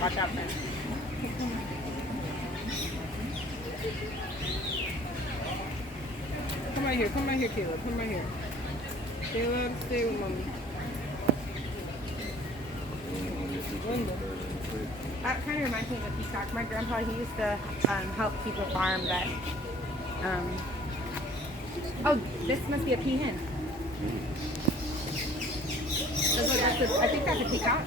Watch out, man. Come right here, Caleb. Come right here. Caleb, stay with mommy. That kind of reminds me of a peacock. My grandpa, he used to help keep a farm that. Oh, this must be a peahen. I think that's a peacock.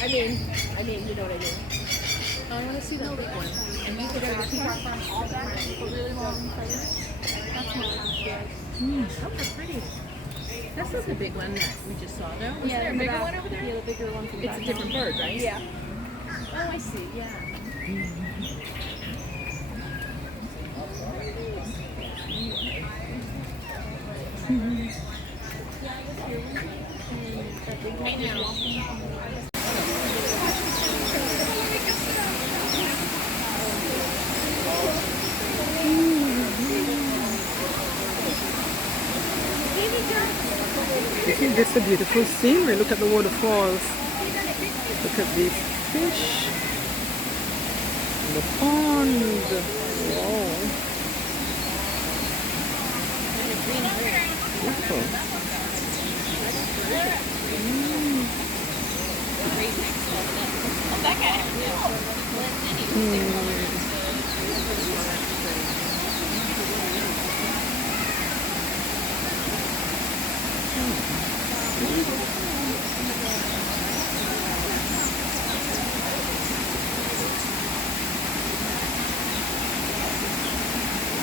I mean, you know what I mean. I want to see that big one. And you could go to the peacock farm all the time. Really long feathers. That's not Those are pretty. This is the big one that we just saw, though. Is there a bigger one over there? Yeah, the bigger one. It's a different bird, right? Yeah. Oh, I see. Yeah. I know. Isn't this a beautiful scenery? Look at the waterfalls. Look at these fish. And the pond. Wow. Beautiful.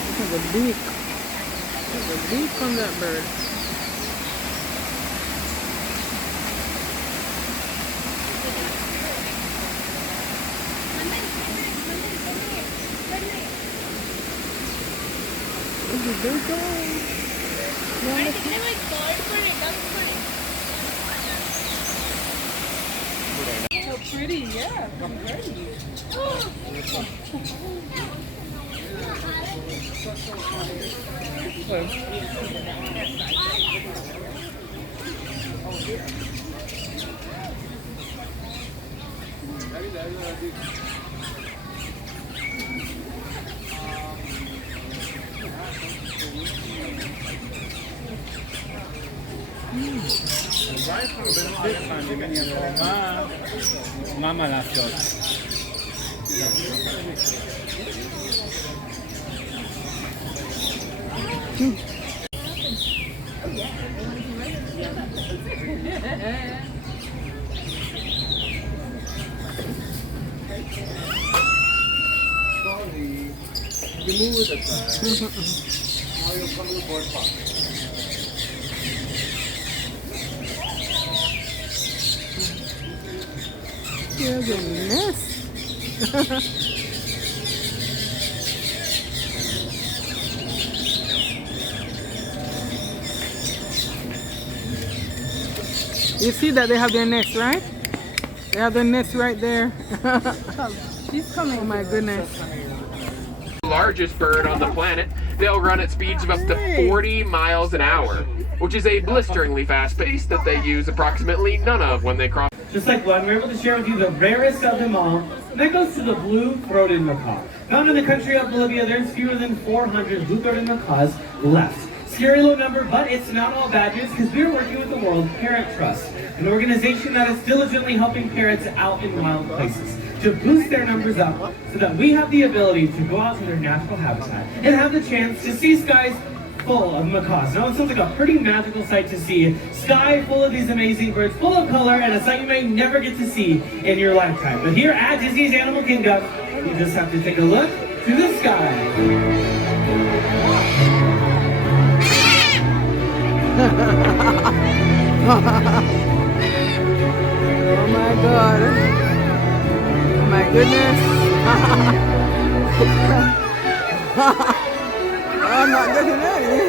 Look at the beak. Look at the beak on that bird. Look at they're going. So pretty, yeah. Mama לעשות. You move with the car. Now you come to the board park. Your goodness. You see that they have their nest, right? They have their nest right there. She's coming. Oh my goodness. Largest bird on the planet. They'll run at speeds of up to 40 miles an hour, which is a blisteringly fast pace that they use approximately none of when they cross. Just like one, we're able to share with you the rarest of them all, and that goes to the blue-throated macaw. Found in the country of Bolivia, there's fewer than 400 blue-throated macaws left. Scary low number, but it's not all bad news because we're working with the World Parent Trust, an organization that is diligently helping parents out in wild places to boost their numbers up so that we have the ability to go out to their natural habitat and have the chance to see skies full of macaws. Now it sounds like a pretty magical sight to see. Sky full of these amazing birds, full of color, and a sight you may never get to see in your lifetime. But here at Disney's Animal Kingdom, you just have to take a look to the sky. Oh my God. Oh my goodness. I'm not getting any.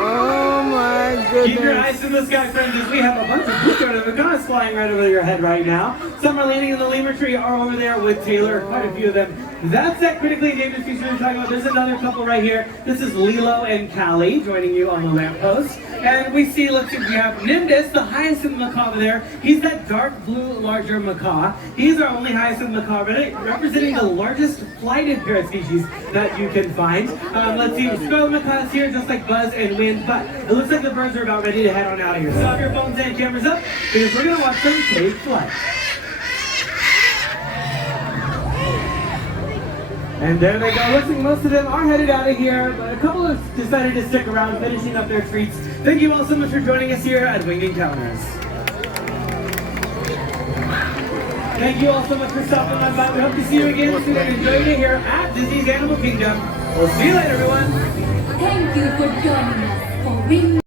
Oh my my Keep your eyes goodness. to the sky, friends, as we have a bunch of blue-throated macaws flying right over your head right now. Some are landing in the lemur tree or over there with Taylor, quite a few of them. That's that critically endangered species we're talking about. There's another couple right here. This is Lilo and Callie joining you on the lamppost. And we see, let's see, we have Nimbus, the hyacinth macaw over there. He's that dark blue, larger macaw. He's our only hyacinth macaw, representing the largest flighted parrot species that you can find. Let's see, scarlet macaws here, just like Buzz and Wind, but it looks like the birds are about ready to head on out of here. So have your phones and cameras up, because we're gonna watch them take flight. And there they go. Looks like most of them are headed out of here, but a couple have decided to stick around, finishing up their treats. Thank you all so much for joining us here at Winged Encounters. Thank you all so much for stopping on by. We hope to see you again soon and enjoy you here at Disney's Animal Kingdom. We'll see you later, everyone. Thank you for joining us for Winged